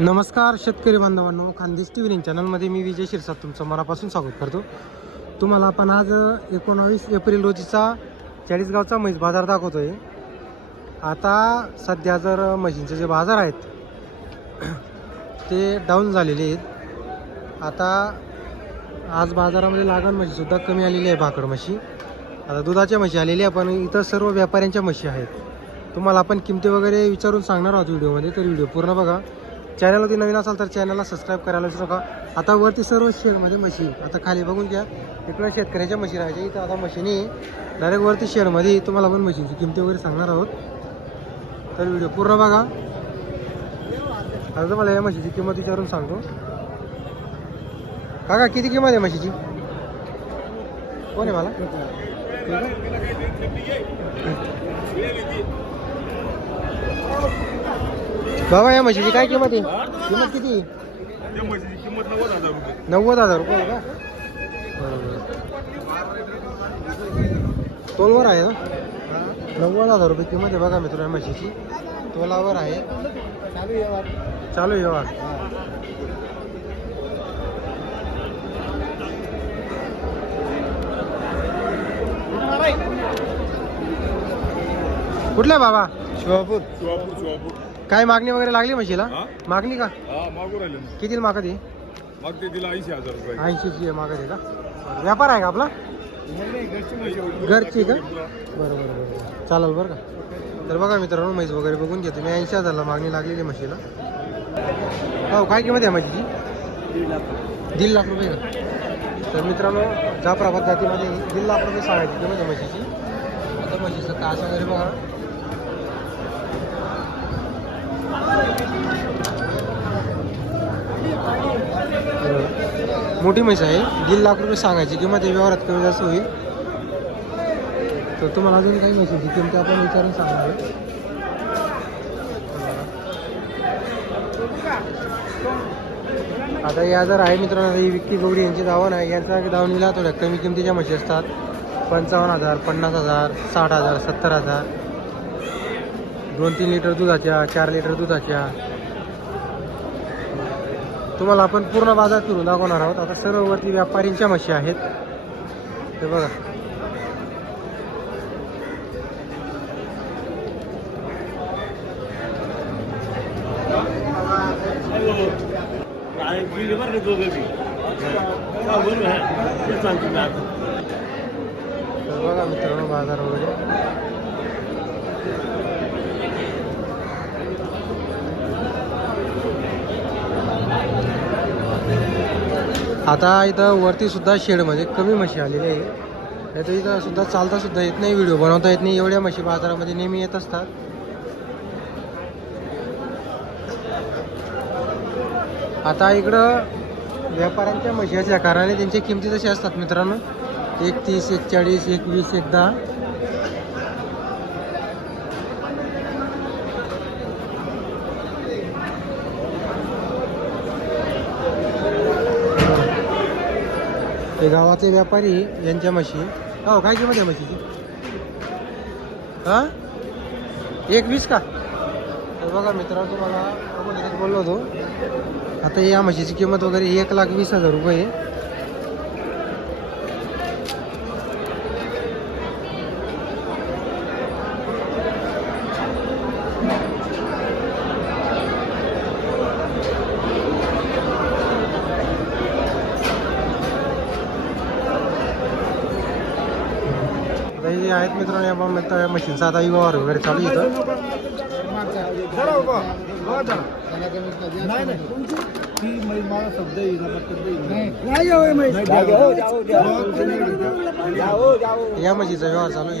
नमस्कार शेतकरी बांधवांनो खानदेश टी व्ही चॅनलमध्ये मी विजय शिरसाट तुमचं मनापासून स्वागत करतो. तुम्हाला आपण आज एकोणावीस एप्रिल रोजीचा चाळीसगावचा म्हैस बाजार दाखवतो आहे आता सध्या जर म्हशींचे जे बाजार आहेत ते डाऊन झालेले आहेत. आता आज बाजारामध्ये लागण म्हशीसुद्धा कमी आलेली आहे भाकड म्हशी. आता दुधाच्या म्हशी आलेल्या आहे पण इथं सर्व व्यापाऱ्यांच्या म्हशी आहेत. तुम्हाला आपण किमती वगैरे विचारून सांगणार आहोत व्हिडिओमध्ये तर व्हिडिओ पूर्ण बघा. चॅनलवरती नवीन असाल तर चॅनलला सबस्क्राईब करायला विसरू नका. आता वरती सर्व शेडमध्ये म्हशी आता खाली बघून घ्या. इकडं शेतकऱ्याच्या म्हशी राहायच्या इथं आता मशीनी डायरेक्ट वरती शेडमध्ये तुम्हाला पण मशीनची किमती वगैरे सांगणार आहोत. तर व्हिडिओ पूर्ण बघा. आता तुम्हाला या म्हशीची किंमत विचारून सांगतो. काका किती किंमत आहे म्हशीची कोण आहे मला? ठीक आहे. बाबा या म्हशीची काय किंमत आहे? किंमत किती त्या म्हशीची किंमत नव्वद हजार रुपये. नव्वद हजार रुपये आहे का? बरोबर तोलवर आहे ना? नव्वद हजार रुपये किंमत आहे बघा मित्र या म्हशीची. तोलावर आहे. चालू व्यवहार. कुठला बाबा? शिवापूर? शिवापूर शिवापूर. काय मागणी वगैरे लागली म्हशीला? हा? मागणी का? हा मागू राहिले ना. किती मागत आहे? मग ते दिला ऐंशी हजार रुपये. ऐंशीची मागत आहे का? व्यापार आहे का आपला? घरची का? बरं बरं बरं चालेल बरं का. तर बघा मित्रांनो म्हैस वगैरे बघून घेतो. मी ऐंशी हजारला मागणी लागलेली आहे म्हशीला. हो काय किंमत आहे म्हशीची? दीड लाख रुपये. का? तर मित्रांनो जाफराबाद जातीमध्ये दीड लाख रुपये सांगायची किंमत आहे म्हशीची आता म्हशीचं कास वगैरे बघा. मोठी म्हैस आहे. दीड लाख रुपये सांगायची. किंवा त्या व्यवहारात कमी जास्त होईल. तर तुम्हाला अजून काही म्हशीची किंमत आपण विचारून सांगणार आता या जर आहे मित्रांनो ही विक्की गौरी यांची दावण आहे. यांचा धावणीला थोड्या कमी किमतीच्या म्हशी असतात. पंचावन्न हजार पन्नास हजार साठ हजार सत्तर हजार. दोन तीन लिटर दुधाच्या चार लिटर दुधाच्या. तुम्हाला आपण पूर्ण बाजार फिरून दाखवणार आहोत. आता सर्व वरती व्यापारींच्या म्हशी आहेत. हे बघा. बघा मित्रांनो बाजार वगैरे. आता इथं वरती सुद्धा शेडमध्ये म्हणजे कमी म्हशी आलेली आहे. नाही तर इथं सुद्धा चालता सुद्धा येत नाही व्हिडिओ बनवता येत नाही एवढ्या म्हशी बाजारामध्ये नेहमी येत असतात. आता इकडं व्यापाऱ्यांच्या म्हशी असल्या कारणाने त्यांच्या किमती तशा असतात मित्रांनो. एक तीस एक चाळीस एक वीस एक दहा. हे गावाचे व्यापारी यांच्या म्हशी. हो काय किंमत आहे म्हशीची? हां? एक वीस का? तर बघा मित्रांनो तुम्हाला बोललो होतो. आता या म्हशीची किंमत वगैरे एक लाख वीस हजार रुपये आहेत मित्रांनो या बाबा या मशीनचा आता व्यवहार वगैरे चालू इथं. या म्हशीचा व्यवहार चालू आहे.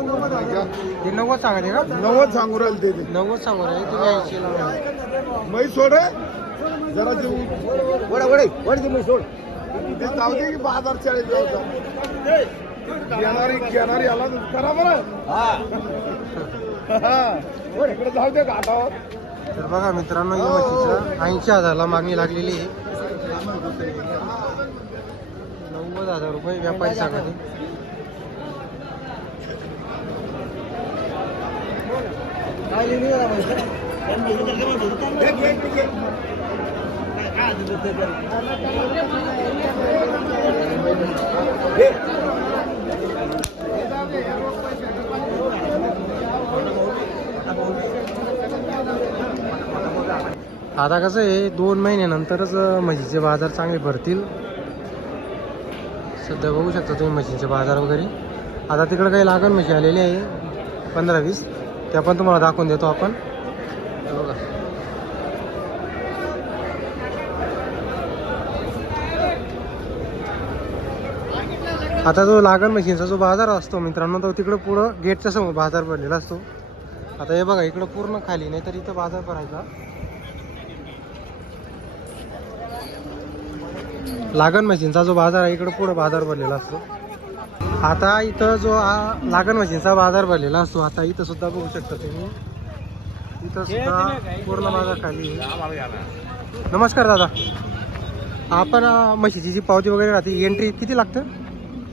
ते नव्वद सांगायचे का? नव्वद सांगू राहिले ते ते. नव्वद सांगू राहिले तुम्ही. मै सोड जरा जीव. वडा वडे वडे मी सोड. ते जाऊ दे की बाजार चाळीस जाऊ द्या. घेणारी घेणारी आला तर करा बरं. हा. इकडे जाऊ दे घाटावर. तर बघा मित्रांनो या म्हशीचं ऐंशी हजारला मागणी लागलेली आहे. नव्वद हजार रुपये व्यापारी सांगते आता कसं आहे दोन महिन्यानंतरच म्हशीचे बाजार चांगले भरतील. सध्या बघू शकता तुम्ही म्हशीचे बाजार वगैरे. आता तिकडे काही लागण म्हशी आलेली आहे पंधरा वीस. त्या पण तुम्हाला दाखवून देतो आपण. बघा. आता जो लागण मशीनचा जो बाजार असतो मित्रांनो तो तिकडं पुढं गेटच्या समोर बाजार भरलेला असतो. आता हे बघा इकडं पूर्ण खाली नाही तर इथं बाजार भरायचा लागण मशीनचा जो बाजार आहे इकडं पुढं बाजार भरलेला असतो. आता इथं जो हा लागण मशीनचा बाजार भरलेला असतो आता इथं सुद्धा बघू शकता तुम्ही. इथं सुद्धा पूर्ण बाजार खाली आहे. नमस्कार दादा. आपण अं, म्हशीची जी पावती वगैरे राहते एंट्री किती लागतं?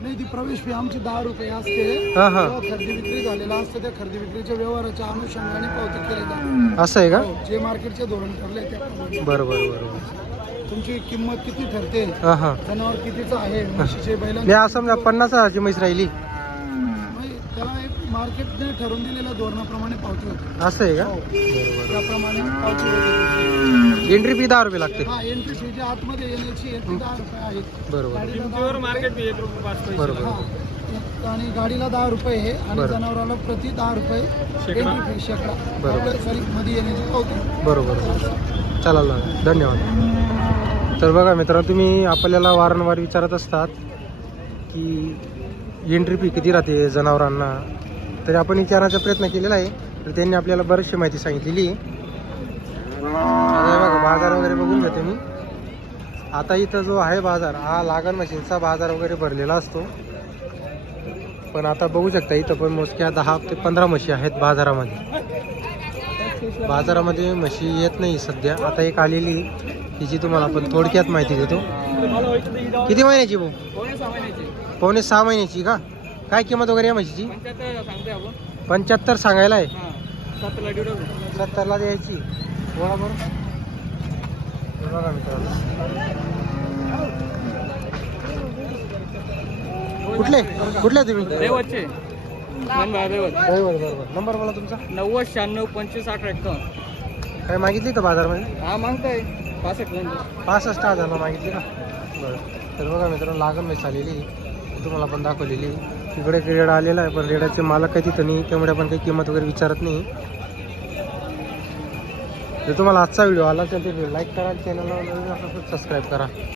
नाही ती प्रवेश फी आमची दहा रुपये असते. हां हां. खरेदी विक्री झालेला असतं त्या खरेदी विक्रीच्या व्यवहाराच्या अनुषंगाने पावती केली जाते. असं आहे का? हो, जे मार्केटचे धोरण ठरले त्याप्रमाणे बरं बरं बरं बरं. तुमची किंमत किती ठरते? हां हां. जनावर कितीचं आहे? म्हशीचे बैलांचे मी आज समजा पन्नास हजारची म्हैस राहिली. म्हणजे त्याला एक मार्केटने ठरवून दिलेल्या धोरणाप्रमाणे पावती होते. असं आहे का? हो. त्याप्रमाणे पावती होते. एंट्री फी दहा रुपये लागते. हा एंट्री फी जी आतमध्ये येण्याची एंट्री दहा रुपये आहे. बरोबर. गाडीला दहा रुपये- बरोबर हा. आणि गाडीला दहा रुपये आहे आणि बरं. जनावराला प्रति दहा रुपये एंट्री फी शेकडा. बरोबर. सॉरी मध्ये येण्याची पावती. बरोबर. चला धन्यवाद. तर बघा मित्रांनो तुम्ही आपल्याला वारंवार विचारत असतात की एंट्री फी किती राहते जनावरांना? तरी आपण विचारण्याचा प्रयत्न केलेला आहे तर त्यांनी आपल्याला बरीचशी माहिती सांगितलेली बघा बाजार वगैरे बघून घेते मी आता इथं जो आहे बाजार हा लागण मशीनचा बाजार वगैरे भरलेला असतो. पण आता बघू शकता इथं पण मोजक्या दहा ते पंधरा म्हशी आहेत बाजारामध्ये. बाजारामध्ये म्हशी येत नाही सध्या. आता एक आलेली तिची तुम्हाला आपण थोडक्यात माहिती देतो. किती महिन्याची भाऊ? पावणे सहा महिन्याची का? काय किंमत वगैरे आहे म्हशीची? पंच्याहत्तर सांगायला आहे. सत्तरला द्यायची. बोला बरं. बघा मित्रांनो. कुठले? कुठले तुम्ही? बरोबर. नंबर बोला तुमचा. नव्वद शहाण्णव पंचवीस अठरा एक्कावन्न. काय मागितली तर बाजारमध्ये? हा मागताय. पासष्ट पासष्ट हजारला मागितली का? बरं. तर बघा मित्रांनो लागण मेस आलेली तुम्हाला पण दाखवलेली. तिकडे एक रेडा आलेला आहे पण रेड्याचे मालक काही तिथं नाही त्यामुळे आपण काही किंमत वगैरे विचारत नाही. जर तुम्हाला आजचा व्हिडिओ आला असेल तर लाईक करा चॅनलला सबस्क्राईब करा.